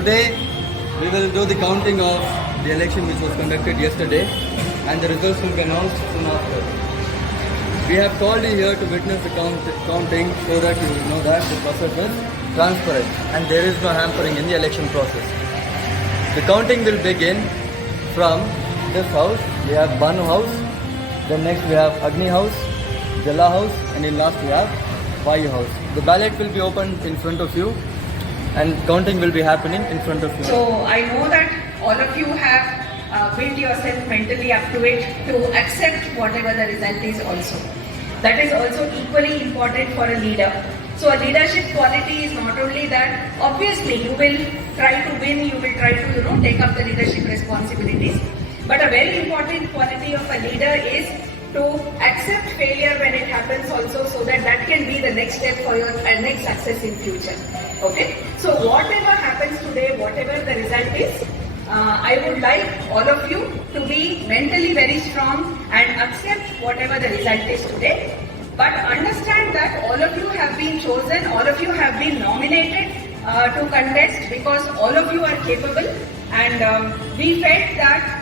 today we will do the counting of the election which was conducted yesterday, and the results will be announced soon after. We have called you here to witness the counting so that you will know that the process is transparent and there is no hampering in the election process. The counting will begin from this house. We have Banu house, then next we have Agni house, Jala house, and in last we have Vayu house. The ballot will be opened in front of you and counting will be happening in front of you. So I know that all of you have built yourself mentally up to it to accept whatever the result is also. That is also equally important for a leader. So a leadership quality is not only that, obviously you will try to win, you will try to take up the leadership responsibilities. But a very important quality of a leader is to accept failure when it happens also, so that that can be the next step for your next success in future. Okay? So whatever happens today, whatever the result is, I would like all of you to be mentally very strong and accept whatever the result is today. But understand that all of you have been chosen, all of you have been nominated to contest because all of you are capable, and we felt that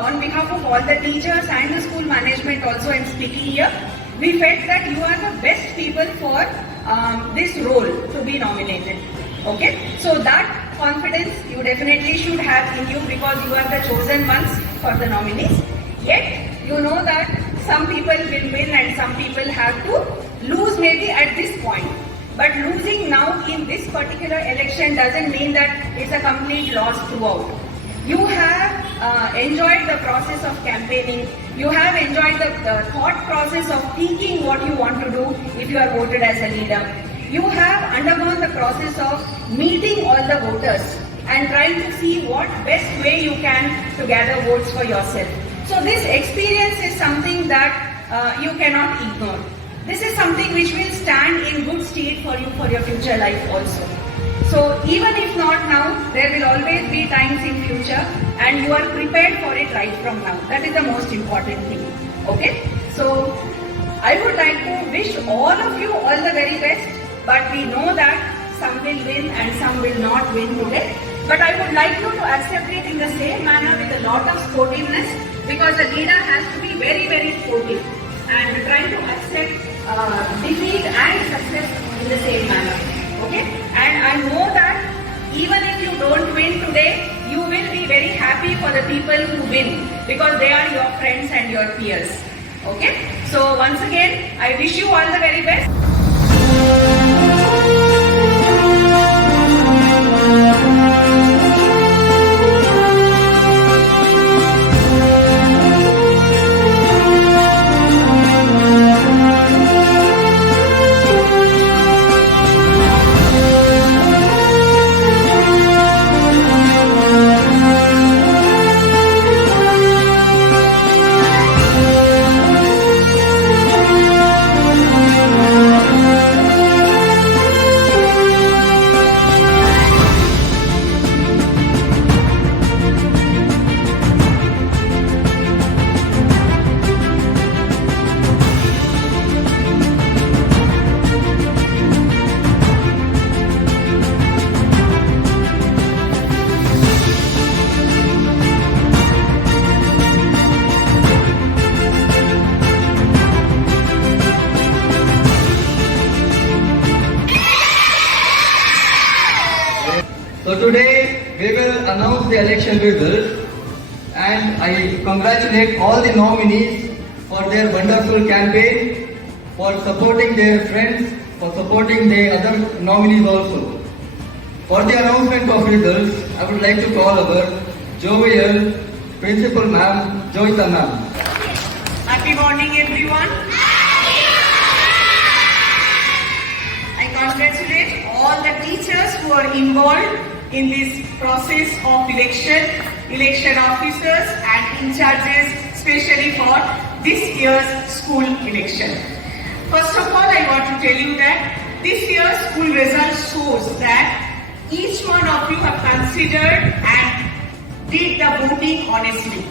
on behalf of all the teachers and the school management also I'm speaking here, we felt that you are the best people for this role to be nominated. Okay, so that confidence you definitely should have in you because you are the chosen ones for the nominees. Yet you know that some people will win and some people have to lose maybe at this point. But losing now in this particular election doesn't mean that it's a complete loss throughout. You have enjoyed the process of campaigning. You have enjoyed the thought process of thinking what you want to do if you are voted as a leader. You have undergone the process of meeting all the voters and trying to see what best way you can to gather votes for yourself. So this experience is something that you cannot ignore. This is something which will stand in good stead for you for your future life also. So even if not now, there will always be times in future and you are prepared for it right from now. That is the most important thing. Okay? So I would like to wish all of you all the very best, but we know that some will win and some will not win today. But I would like you to accept it in the same manner with a lot of sportiveness, because a leader has to be very, very sportive and try to accept defeat and success in the same manner. Okay? And I know that even if you don't win today, you will be very happy for the people who win because they are your friends and your peers. Okay? So once again, I wish you all the very best. So today we will announce the election results, and I congratulate all the nominees for their wonderful campaign, for supporting their friends, for supporting the other nominees also. For the announcement of results, I would like to call our jovial Principal Ma'am, Joyita Ma'am. Happy morning everyone. I congratulate all the teachers who are involved in this process of election officers and in charges, especially for this year's school election. First of all, I want to tell you that this year's school results shows that each one of you have considered and did the voting honestly.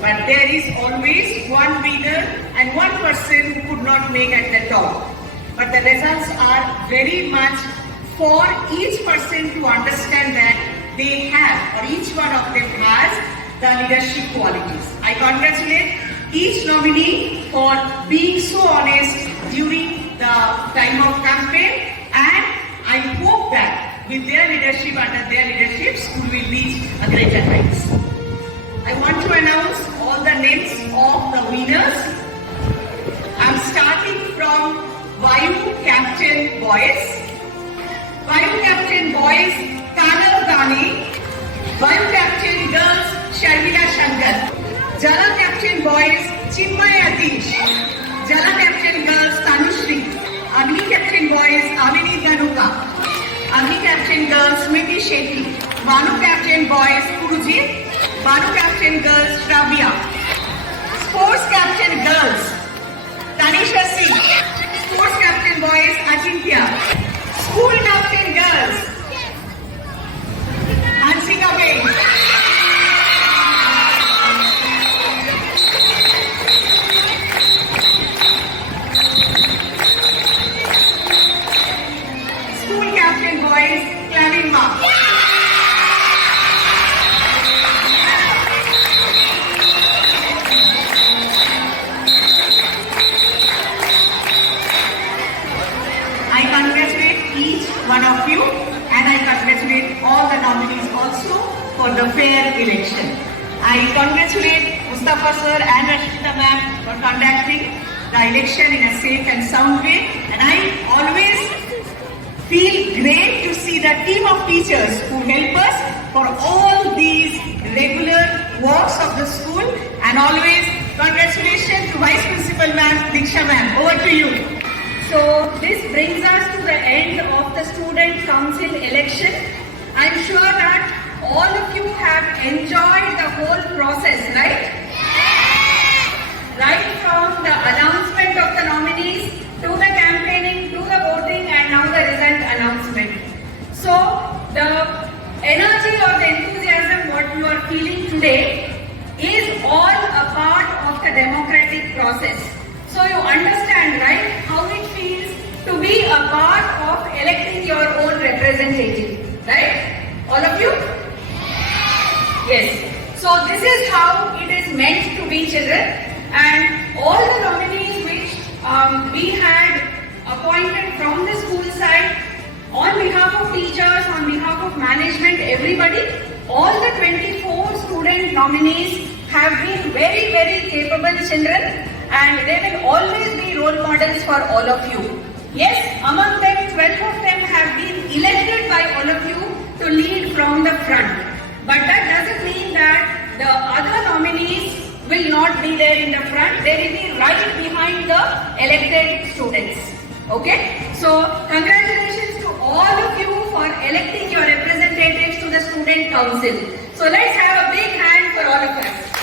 But there is always one winner and one person who could not make at the top. But the results are very much for each person to understand that they have, or each one of them has, the leadership qualities. I congratulate each nominee for being so honest during the time of campaign, and I hope that with their leadership, under their leadership, school will reach a greater heights. I want to announce all the names of the winners. I'm starting from Vayu Captain Boys. Vayu Captain Boys, Kanar Dani. Vayu Captain Girls, Sharmila Shankar. Jala Captain Boys, Chinmay Atish. Jala Captain Girls, Tanushri. Agni Captain Boys, Avini Dhanuka. Agni Captain Girls, Smriti Shetty. Banu Captain Boys, Purujit. Banu Captain Girls, Shravya. Sports Captain Girls, Tanisha Singh. Sports Captain Boys, Achintya. School Captain Girls, Hansika Bain. School Captain Boys, Clavin Ma. I congratulate each one of you, and I congratulate all the nominees also for the fair election. I congratulate Mustafa sir and Rashida ma'am for conducting the election in a safe and sound way, and I always feel great to see the team of teachers who help us for all these regular works of the school, and always congratulations to Vice Principal ma'am, Diksha ma'am. Over to you. So this brings us to the end of the Student Council election. I'm sure that all of you have enjoyed the whole process, right? Right from the announcement of the nominees, to the campaigning, to the voting, and now the result announcement. So the energy or the enthusiasm what you are feeling today is all a part of the democratic process. So you understand, right, how it feels to be a part of electing your own representative, right? All of you? Yes. So this is how it is meant to be, children. And all the nominees which we had appointed from the school side, on behalf of teachers, on behalf of management, everybody, all the 24 student nominees have been very, very capable children, and they will always be role models for all of you. Yes, among them, 12 of them have been elected by all of you to lead from the front. But that doesn't mean that the other nominees will not be there in the front. They will be right behind the elected students. Okay? So, congratulations to all of you for electing your representatives to the Student Council. So, let's have a big hand for all of us.